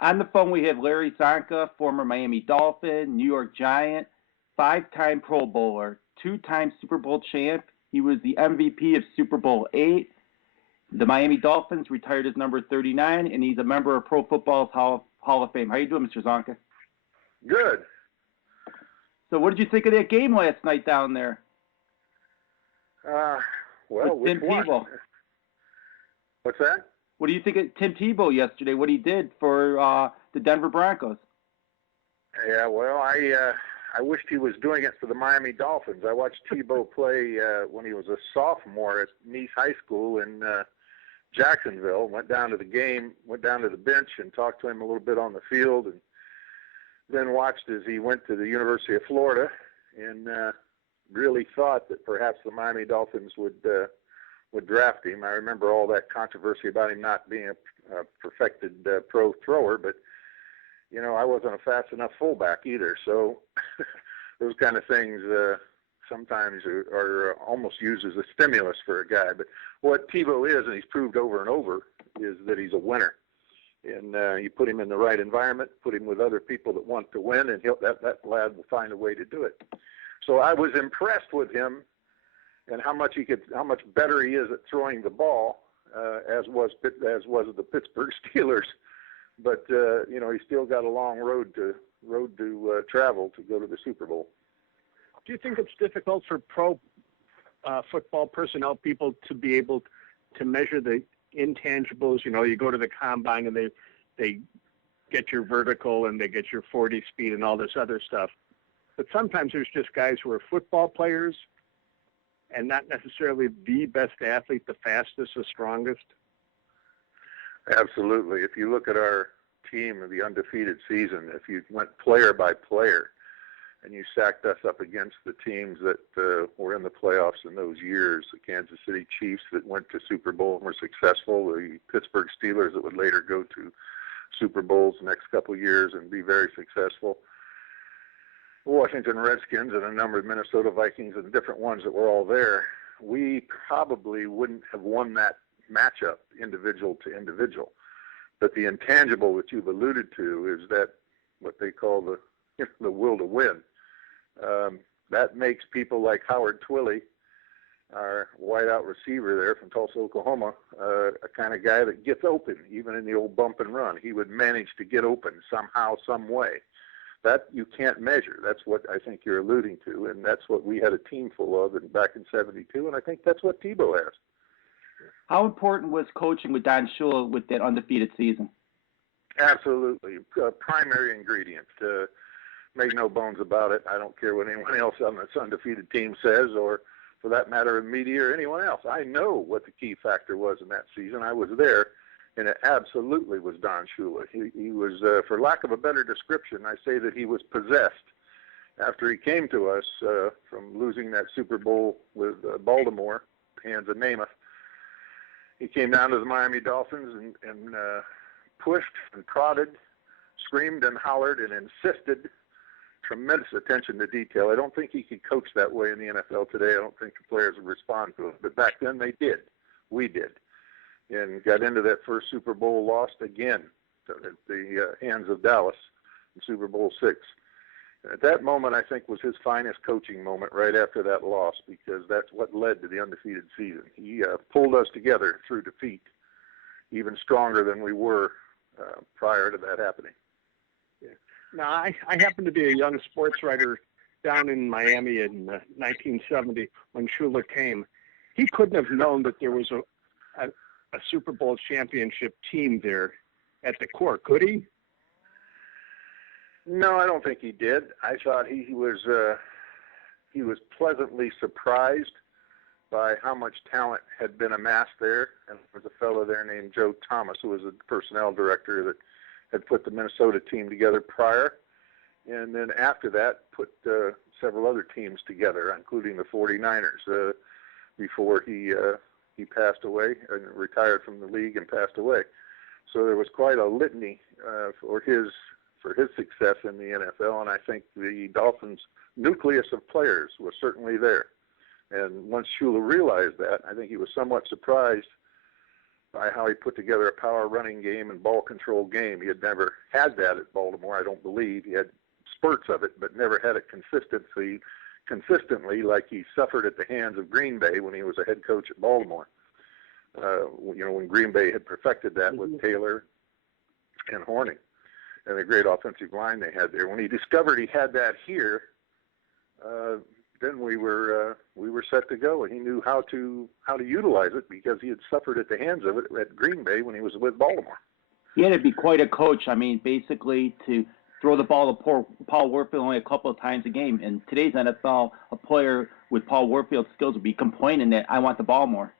On the phone, we have Larry Csonka, former Miami Dolphin, New York Giant, five-time Pro Bowler, two-time Super Bowl champ. He was the MVP of Super Bowl VIII. The Miami Dolphins retired his number 39, and he's a member of Pro Football's Hall of Fame. How you doing, Mr. Csonka? Good. So what did you think of that game last night down there? Well, with Tim Tebow? What's that? What do you think of Tim Tebow yesterday, what he did for the Denver Broncos? Yeah, well, I wished he was doing it for the Miami Dolphins. I watched Tebow play when he was a sophomore at Nice High School in Jacksonville. Went down to the game, went down to the bench and talked to him a little bit on the field, and then watched as he went to the University of Florida, and really thought that perhaps the Miami Dolphins would draft him. I remember all that controversy about him not being a perfected pro thrower, but you know, I wasn't a fast enough fullback either. So those kind of things sometimes are almost used as a stimulus for a guy. But what Tebow is, and he's proved over and over, is that he's a winner. And you put him in the right environment, put him with other people that want to win, and that lad will find a way to do it. So I was impressed with him and how much better he is at throwing the ball, as was the Pittsburgh Steelers. But you know, he's still got a long road to travel to go to the Super Bowl. Do you think it's difficult for pro football personnel people to be able to measure the intangibles? You know, you go to the combine and they get your vertical and they get your 40 speed and all this other stuff. But sometimes there's just guys who are football players and not necessarily the best athlete, the fastest, the strongest. Absolutely. If you look at our team of the undefeated season, if you went player by player and you stacked us up against the teams that were in the playoffs in those years, the Kansas City Chiefs that went to Super Bowl and were successful, the Pittsburgh Steelers that would later go to Super Bowls the next couple of years and be very successful, Washington Redskins and a number of Minnesota Vikings and different ones that were all there, we probably wouldn't have won that matchup individual to individual. But the intangible that you've alluded to is that what they call the will to win. That makes people like Howard Twilley, our whiteout receiver there from Tulsa, Oklahoma, a kind of guy that gets open, even in the old bump and run. He would manage to get open somehow, some way. That you can't measure. That's what I think you're alluding to, and that's what we had a team full of back in '72, and I think that's what Tebow has. How important was coaching with Don Shula with that undefeated season? Absolutely. Primary ingredient. Make no bones about it. I don't care what anyone else on this undefeated team says, or for that matter, in media or anyone else. I know what the key factor was in that season. I was there, and it absolutely was Don Shula. He was, for lack of a better description, I say that he was possessed after he came to us from losing that Super Bowl with Baltimore, hands of Namath. He came down to the Miami Dolphins and pushed and prodded, screamed and hollered and insisted. Tremendous attention to detail. I don't think he could coach that way in the NFL today. I don't think the players would respond to it. But back then they did. We did. And got into that first Super Bowl, lost again at the hands of Dallas in Super Bowl VI. At that moment, I think, was his finest coaching moment right after that loss, because that's what led to the undefeated season. He pulled us together through defeat, even stronger than we were prior to that happening. Yeah. Now, I happened to be a young sports writer down in Miami in 1970 when Shula came. He couldn't have known that there was a Super Bowl championship team there at the core, could he? No, I don't think he did. I thought he was pleasantly surprised by how much talent had been amassed there. And there was a fellow there named Joe Thomas, who was a personnel director that had put the Minnesota team together prior. And then after that, put several other teams together, including the 49ers, before he passed away and retired from the league and passed away. So there was quite a litany for his success in the NFL, and I think the Dolphins' nucleus of players was certainly there. And once Shula realized that, I think he was somewhat surprised by how he put together a power running game and ball control game. He had never had that at Baltimore, I don't believe. He had spurts of it, but never had it consistently like he suffered at the hands of Green Bay when he was a head coach at Baltimore. When Green Bay had perfected that with Taylor and Horning and the great offensive line they had there. When he discovered he had that here, then we were set to go, and he knew how to utilize it because he had suffered at the hands of it at Green Bay when he was with Baltimore. He had to be quite a coach. I mean, basically to throw the ball to Paul Warfield only a couple of times a game. In today's NFL, a player with Paul Warfield's skills would be complaining that I want the ball more.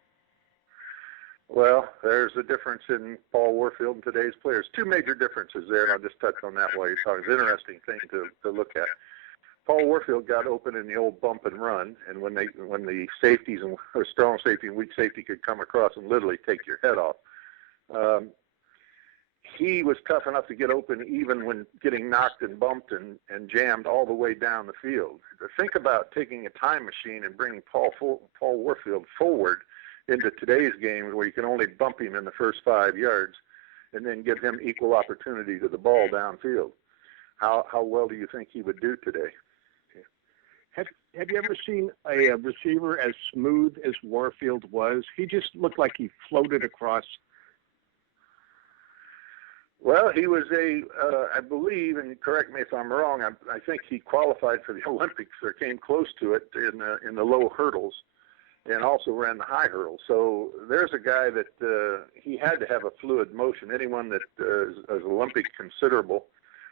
Well, there's a difference in Paul Warfield and today's players. Two major differences there, and I'll just touch on that while you're talking. It's an interesting thing to look at. Paul Warfield got open in the old bump and run, and when the safeties and strong safety and weak safety could come across and literally take your head off, he was tough enough to get open even when getting knocked and bumped and jammed all the way down the field. Think about taking a time machine and bringing Paul Warfield forward into today's game where you can only bump him in the first 5 yards and then give him equal opportunity to the ball downfield. How well do you think he would do today? Have you ever seen a receiver as smooth as Warfield was? He just looked like he floated across. Well, he was I believe, and correct me if I'm wrong, I think he qualified for the Olympics or came close to it in the low hurdles and also ran the high hurdles. So there's a guy that he had to have a fluid motion. Anyone that is Olympic considerable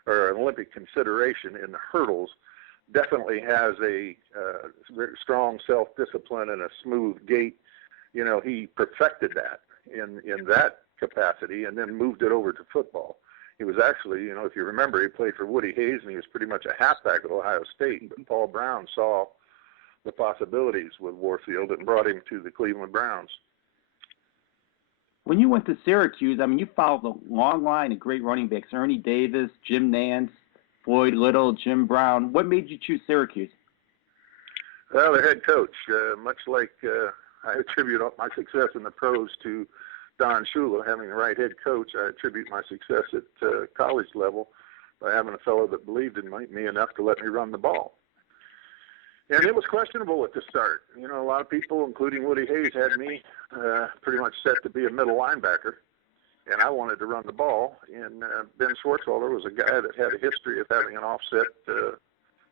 or an Olympic consideration in the hurdles definitely has a strong self-discipline and a smooth gait. You know, he perfected that in that capacity and then moved it over to football. He was actually, you know, if you remember, he played for Woody Hayes and he was pretty much a halfback at Ohio State, but Paul Brown saw the possibilities with Warfield and brought him to the Cleveland Browns. When you went to Syracuse, I mean, you followed a long line of great running backs, Ernie Davis, Jim Nance, Floyd Little, Jim Brown. What made you choose Syracuse? Well, the head coach, much like I attribute my success in the pros to Don Shula, having the right head coach, I attribute my success at college level by having a fellow that believed in me enough to let me run the ball. And it was questionable at the start. You know, a lot of people, including Woody Hayes, had me pretty much set to be a middle linebacker, and I wanted to run the ball. And Ben Schwartzwalder was a guy that had a history of having an offset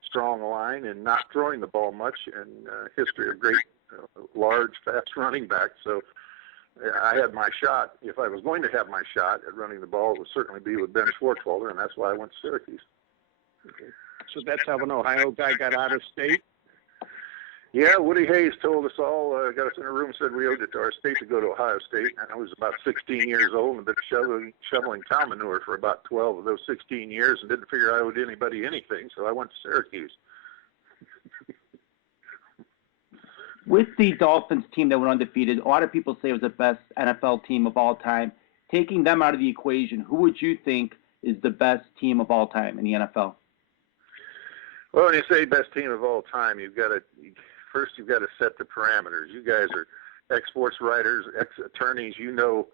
strong line and not throwing the ball much, and history of great, large, fast running backs. So I had my shot. If I was going to have my shot at running the ball, it would certainly be with Ben Schwartzwalder, and that's why I went to Syracuse. Okay. So that's how an Ohio guy got out of state? Yeah, Woody Hayes told us all, got us in a room, said we owed it to our state to go to Ohio State. And I was about 16 years old and been shoveling cow manure for about 12 of those 16 years and didn't figure I owed anybody anything, so I went to Syracuse. With the Dolphins team that went undefeated, a lot of people say it was the best NFL team of all time. Taking them out of the equation, who would you think is the best team of all time in the NFL? Well, when you say best team of all time, you've got to set the parameters. You guys are ex-sports writers, ex-attorneys. You know,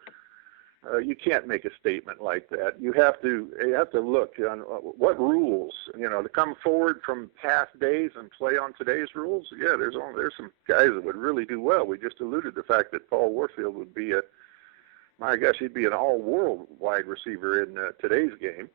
you can't make a statement like that. You have to look on what rules. You know, to come forward from past days and play on today's rules. Yeah, there's some guys that would really do well. We just alluded to the fact that Paul Warfield would be he'd be an all-world wide receiver in today's game.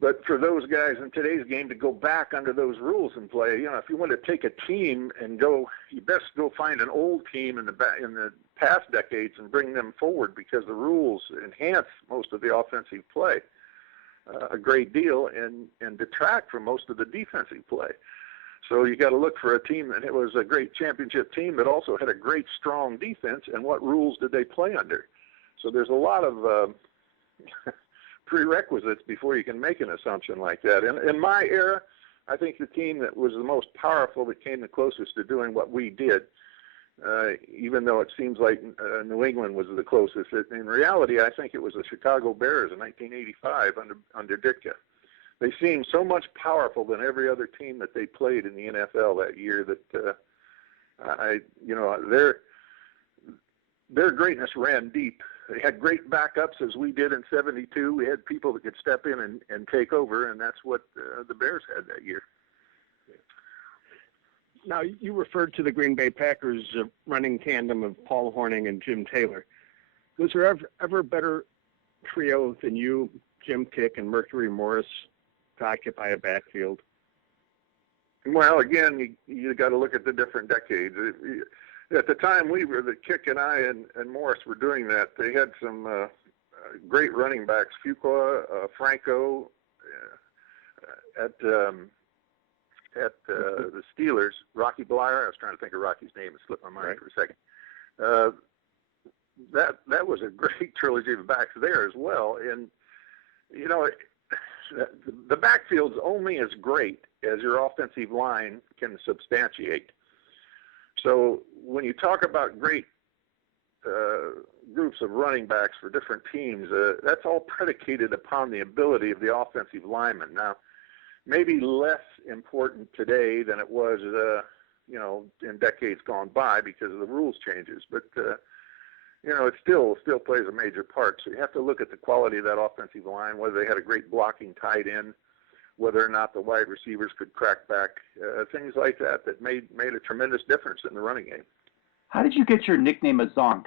But for those guys in today's game to go back under those rules and play, you know, if you want to take a team and you best go find an old team in the past decades and bring them forward because the rules enhance most of the offensive play a great deal and detract from most of the defensive play. So you got to look for a team that was a great championship team that also had a great strong defense, and what rules did they play under? So there's a lot of prerequisites before you can make an assumption like that. In my era, I think the team that was the most powerful, that came the closest to doing what we did, even though it seems like New England was the closest, in reality, I think it was the Chicago Bears in 1985 under Ditka. They seemed so much powerful than every other team that they played in the NFL that year that their greatness ran deep. They had great backups, as we did in '72. We had people that could step in and take over, and that's what the Bears had that year. Now, you referred to the Green Bay Packers running tandem of Paul Hornung and Jim Taylor. Was there ever a better trio than you, Jim Kick, and Mercury Morris to occupy a backfield? Well, again, you got to look at the different decades. At the time the Kick and I and Morris were doing that, they had some great running backs, Fuqua, Franco, at the Steelers, Rocky Blyer. I was trying to think of Rocky's name. It slipped my mind for a second. That was a great trilogy of backs there as well. And, you know, the backfield's only as great as your offensive line can substantiate. So when you talk about great groups of running backs for different teams, that's all predicated upon the ability of the offensive lineman. Now, maybe less important today than it was, you know, in decades gone by because of the rules changes. But, you know, it still plays a major part. So you have to look at the quality of that offensive line, whether they had a great blocking tight end, whether or not the wide receivers could crack back, things like that made a tremendous difference in the running game. How did you get your nickname of Csonka?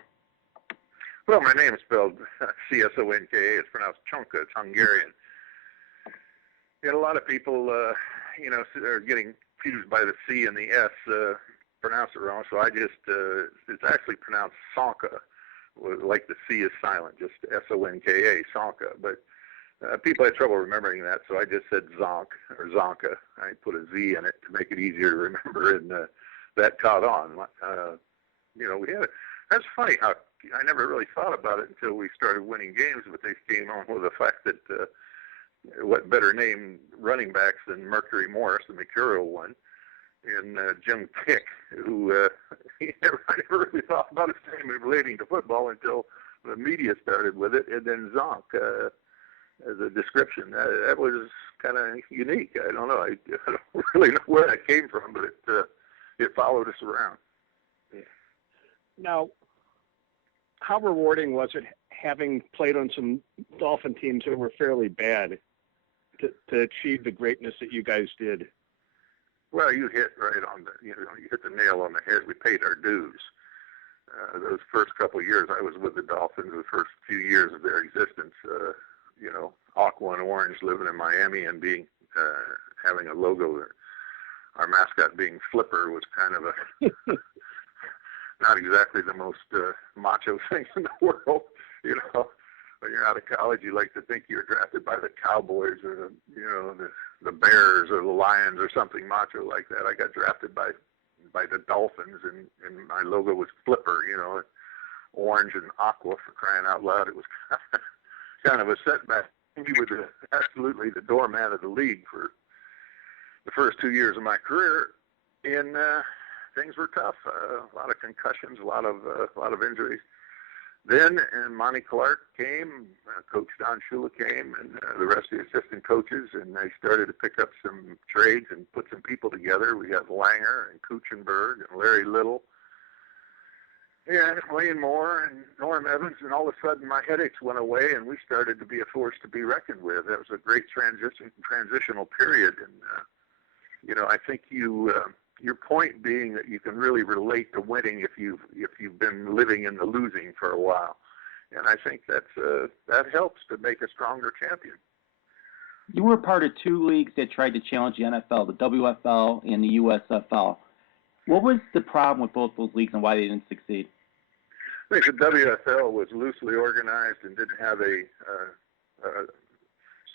Well, my name is spelled Csonka. It's pronounced Csonka. It's Hungarian. You know, a lot of people, you know, are getting confused by the C and the S, pronounce it wrong. So I just, it's actually pronounced Csonka, like the C is silent, just Sonka, Csonka. But people had trouble remembering that, so I just said Zonk or Zonka. I put a Z in it to make it easier to remember, and that caught on. You know, that's funny how I never really thought about it until we started winning games, but they came on with the fact that what better name running backs than Mercury Morris, the mercurial one, and Jim Kick, who I never really thought about his name relating to football until the media started with it, and then Zonk as a description. That was kind of unique. I don't know. I don't really know where that came from, but it followed us around. Yeah. Now, how rewarding was it having played on some Dolphin teams that were fairly bad to achieve the greatness that you guys did? Well, you hit right on you hit the nail on the head. We paid our dues. Those first couple of years I was with the Dolphins, the first few years of their existence, you know, aqua and orange, living in Miami and being having a logo, our mascot being Flipper was kind of a not exactly the most macho thing in the world. You know, when you're out of college, you like to think you're drafted by the Cowboys or the Bears or the Lions or something macho like that. I got drafted by the Dolphins, and my logo was Flipper. You know, orange and aqua, for crying out loud. It was kind of a setback. We were absolutely the doormat of the league for the first 2 years of my career, and things were tough. A lot of concussions, a lot of injuries. Then, and Monty Clark came, Coach Don Shula came, and the rest of the assistant coaches, and they started to pick up some trades and put some people together. We got Langer and Kuchenberg and Larry Little, and Wayne Moore and Norm Evans, and all of a sudden my headaches went away, and we started to be a force to be reckoned with. That was a great transitional period, and you know, I think your point being that you can really relate to winning if you've been living in the losing for a while, and I think that helps to make a stronger champion. You were part of two leagues that tried to challenge the NFL, the WFL and the USFL. What was the problem with both those leagues and why they didn't succeed? I think the WFL was loosely organized and didn't have a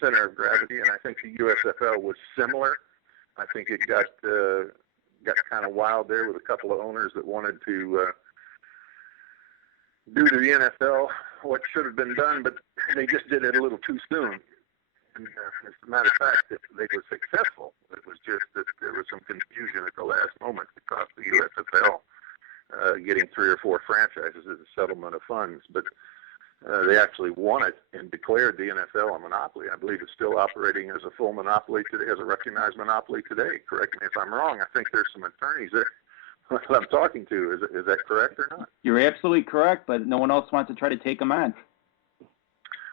center of gravity, and I think the USFL was similar. I think it got kind of wild there with a couple of owners that wanted to do to the NFL what should have been done, but they just did it a little too soon. And as a matter of fact, they were successful. It was just that there was some confusion at the last moment that cost the USFL getting 3 or 4 franchises as a settlement of funds. But they actually won it and declared the NFL a monopoly. I believe it's still operating as a full monopoly today, as a recognized monopoly today. Correct me if I'm wrong. I think there's some attorneys there I'm talking to. Is that correct or not? You're absolutely correct, but no one else wants to try to take them on.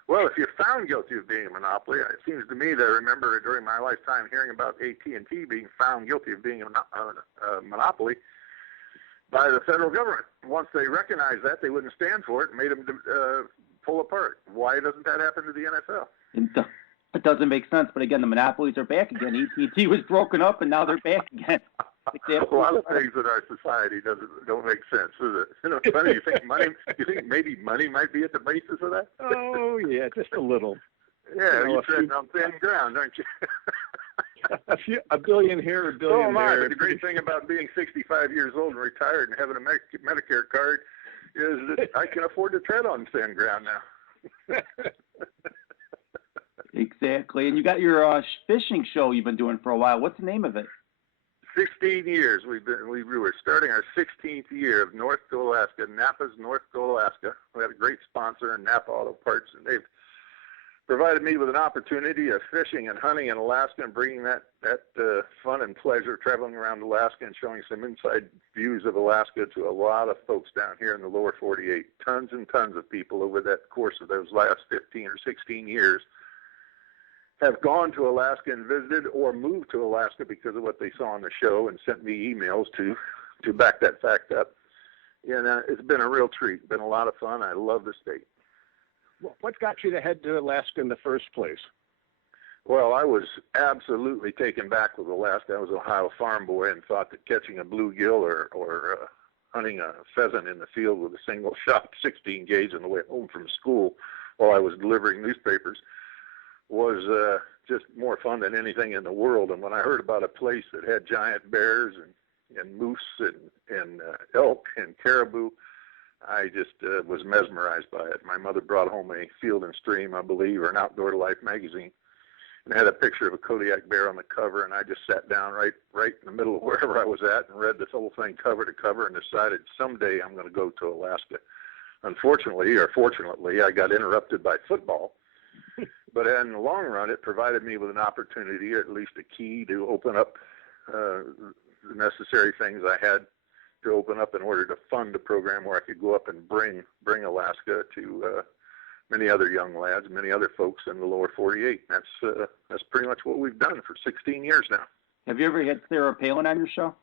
Well, if you're found guilty of being a monopoly, it seems to me that I remember during my lifetime hearing about AT&T being found guilty of being a monopoly by the federal government. Once they recognized that, they wouldn't stand for it and made them pull apart. Why doesn't that happen to the NFL? It doesn't make sense, but again, the monopolies are back again. AT&T was broken up, and now they're back again. A lot of things in our society don't make sense, does it? You know, funny. You think maybe money might be at the basis of that? Oh yeah, just a little. Yeah, you're treading on thin ground, aren't you? A billion here, a billion so am I, there. but the great thing about being 65 years old and retired and having a Medicare card is that I can afford to tread on thin ground now. Exactly, and you got your fishing show you've been doing for a while. What's the name of it? 16 years we were starting our 16th year of North to Alaska, Napa's North to Alaska. We had a great sponsor in Napa Auto Parts, and they've provided me with an opportunity of fishing and hunting in Alaska and bringing that fun and pleasure, traveling around Alaska and showing some inside views of Alaska to a lot of folks down here in the lower 48. Tons and tons of people over that course of those last 15 or 16 years have gone to Alaska and visited or moved to Alaska because of what they saw on the show and sent me emails to back that fact up. And it's been a real treat. Been a lot of fun. I love the state. What got you to head to Alaska in the first place? Well, I was absolutely taken back with Alaska. I was an Ohio farm boy and thought that catching a bluegill or hunting a pheasant in the field with a single shot 16 gauge on the way home from school while I was delivering newspapers was just more fun than anything in the world. And when I heard about a place that had giant bears and moose and elk and caribou, I just was mesmerized by it. My mother brought home a Field and Stream, I believe, or an Outdoor Life magazine, and had a picture of a Kodiak bear on the cover, and I just sat down right in the middle of wherever I was at and read this whole thing cover to cover and decided someday I'm going to go to Alaska. Unfortunately, or fortunately, I got interrupted by football. But in the long run, it provided me with an opportunity, or at least a key, to open up the necessary things I had to open up in order to fund a program where I could go up and bring Alaska to many other young lads, many other folks in the lower 48. That's pretty much what we've done for 16 years now. Have you ever had Sarah Palin on your show?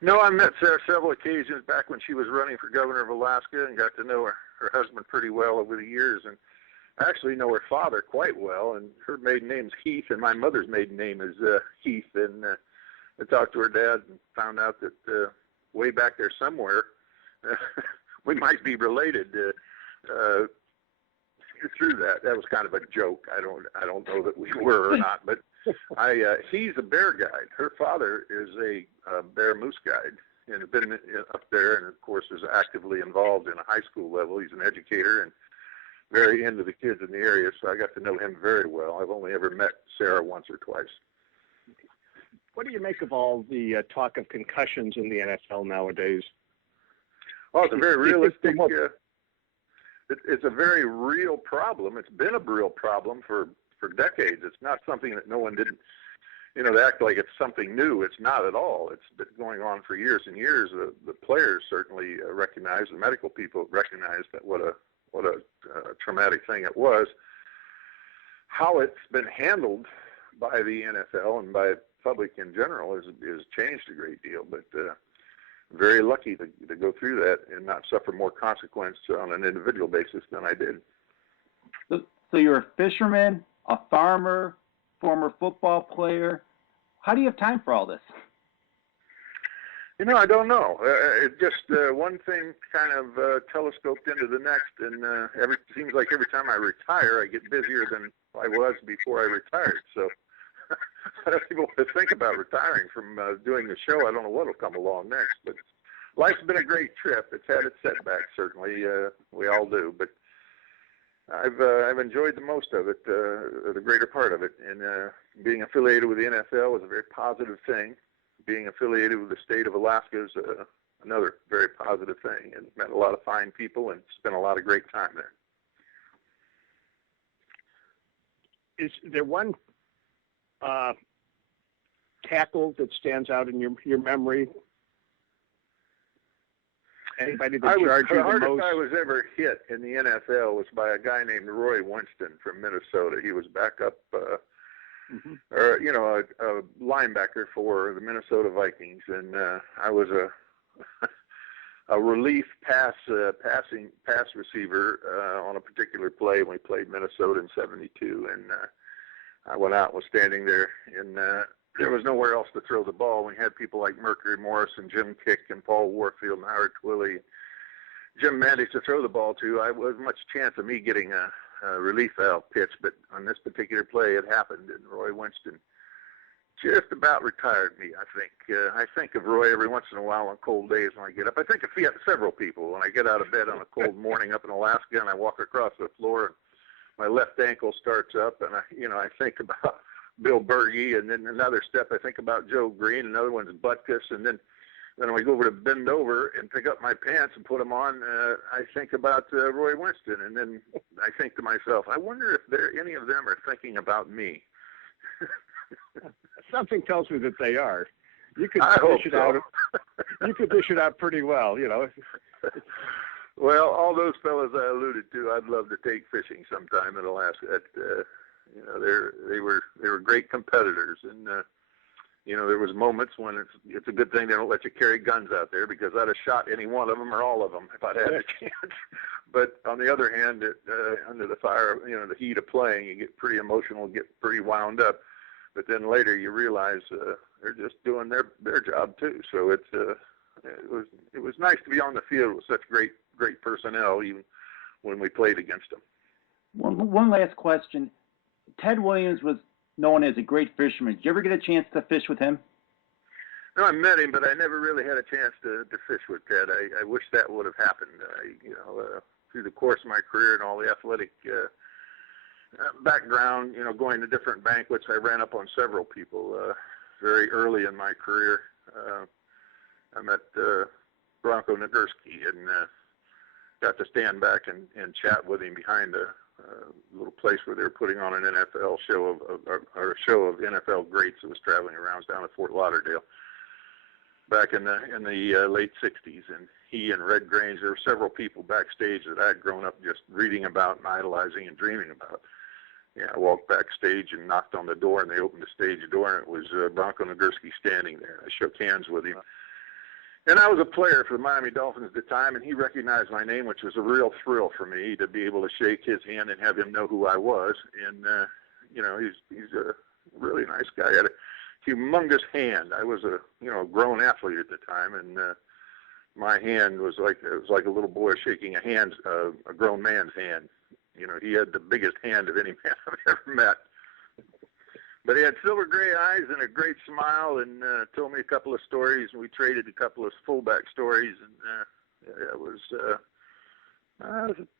No, I met Sarah several occasions back when she was running for governor of Alaska and got to know her husband pretty well over the years. And I actually know her father quite well, and her maiden name's Heath, and my mother's maiden name is Heath. And I talked to her dad and found out that way back there somewhere, we might be related through that. That was kind of a joke. I don't know that we were or not, but he's a bear guide. Her father is a bear moose guide and has been up there, and of course is actively involved in a high school level. He's an educator and very into the kids in the area, so I got to know him very well. I've only ever met Sarah once or twice. What do you make of all the talk of concussions in the NFL nowadays? Well, it's a very realistic. It's a very real problem. It's been a real problem for decades. It's not something that no one didn't. They act like it's something new. It's not at all. It's been going on for years and years. The players certainly recognize, the medical people recognize that what a traumatic thing it was. How it's been handled by the NFL and by public in general is changed a great deal, but very lucky to go through that and not suffer more consequence on an individual basis than I did. So you're a fisherman, a farmer, former football player. How do you have time for all this? I don't know. It just one thing kind of telescoped into the next, and it seems like every time I retire, I get busier than I was before I retired. So I don't even want to think about retiring from doing the show. I don't know what will come along next. But life's been a great trip. It's had its setbacks, certainly. We all do. But I've enjoyed the most of it, the greater part of it. And being affiliated with the NFL was a very positive thing. Being affiliated with the state of Alaska is another very positive thing, and met a lot of fine people and spent a lot of great time there. Is there one tackle that stands out in your memory Anybody that charged you the most? The hardest I was ever hit in the NFL was by a guy named Roy Winston from Minnesota. He was backup, or a linebacker for the Minnesota Vikings, and I was a relief pass receiver on a particular play when we played Minnesota in '72, and I went out and was standing there, and there was nowhere else to throw the ball. We had people like Mercury Morris and Jim Kick and Paul Warfield and Howard Twilley, Jim Mandich to throw the ball to. I wasn't much chance of me getting a relief valve pitch, but on this particular play, it happened, and Roy Winston just about retired me, I think. I think of Roy every once in a while on cold days when I get up. I think of several people when I get out of bed on a cold morning up in Alaska and I walk across the floor and my left ankle starts up, and I think about Bill Berge, and then another step I think about Joe Green, another one's Butkus, and then I go over to bend over and pick up my pants and put them on. I think about Roy Winston, and then I think to myself, I wonder if any of them are thinking about me. Something tells me that they are. You could dish it out. You could dish it out pretty well, Well, all those fellas I alluded to, I'd love to take fishing sometime in Alaska. They were great competitors, and there was moments when it's a good thing they don't let you carry guns out there, because I'd have shot any one of them or all of them if I'd had a chance. But on the other hand, under the fire, the heat of playing, you get pretty emotional, get pretty wound up. But then later you realize they're just doing their job too. So it was nice to be on the field with such great personnel, even when we played against them. One last question. Ted Williams was known as a great fisherman. Did you ever get a chance to fish with him? No, I met him, but I never really had a chance to fish with Ted. I wish that would have happened. Through the course of my career and all the athletic background, going to different banquets, I ran up on several people very early in my career. I met Bronco Nagurski and got to stand back and chat with him behind a little place where they were putting on an NFL show or a show of NFL greats that was traveling around down at Fort Lauderdale back in the late '60s. And he and Red Grange, there were several people backstage that I had grown up just reading about and idolizing and dreaming about. I walked backstage and knocked on the door, and they opened the stage door, and it was Bronco Nagurski standing there. I shook hands with him. And I was a player for the Miami Dolphins at the time, and he recognized my name, which was a real thrill for me to be able to shake his hand and have him know who I was. And, he's a really nice guy. He had a humongous hand. I was a grown athlete at the time, and my hand was like a little boy shaking a grown man's hand. He had the biggest hand of any man I've ever met. But he had silver gray eyes and a great smile, and told me a couple of stories, and we traded a couple of fullback stories, and it was a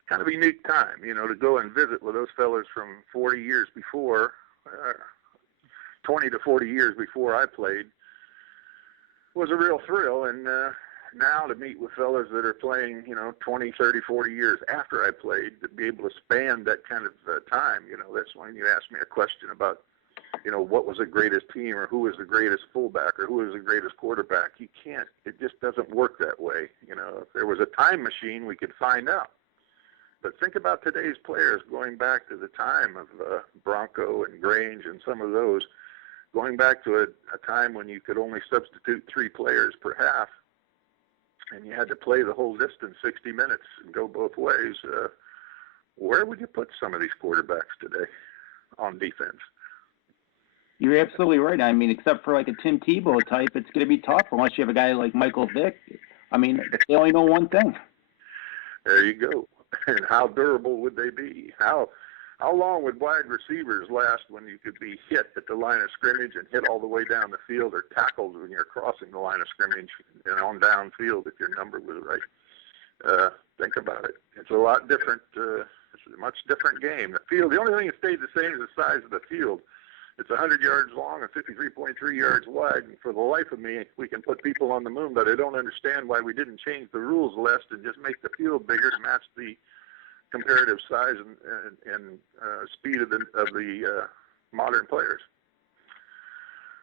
kind of a unique time, to go and visit with those fellas from 40 years before, 20 to 40 years before I played, was a real thrill. And now to meet with fellas that are playing, 20, 30, 40 years after I played, to be able to span that kind of time, that's when you ask me a question about, what was the greatest team, or who was the greatest fullback, or who was the greatest quarterback. You can't. It just doesn't work that way. If there was a time machine, we could find out. But think about today's players going back to the time of Bronco and Grange and some of those, going back to a time when you could only substitute 3 players per half, and you had to play the whole distance, 60 minutes, and go both ways. Where would you put some of these quarterbacks today on defense? You're absolutely right. I mean, except for like a Tim Tebow type, it's going to be tough unless you have a guy like Michael Vick. I mean, they only know one thing. There you go. And how durable would they be? How long would wide receivers last when you could be hit at the line of scrimmage and hit all the way down the field, or tackled when you're crossing the line of scrimmage and on downfield if your number was right? Think about it. It's a lot different. It's a much different game. The field, the only thing that stayed the same is the size of the field. It's 100 yards long and 53.3 yards wide. And for the life of me, we can put people on the moon, but I don't understand why we didn't change the rules less and just make the field bigger to match the comparative size and speed of the modern players.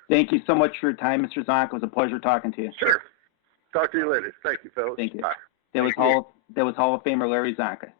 Thank you so much for your time, Mr. Csonka. It was a pleasure talking to you. Sure. Talk to you later. Thank you, fellas. Thank you. Bye. That was Hall of Famer Larry Csonka.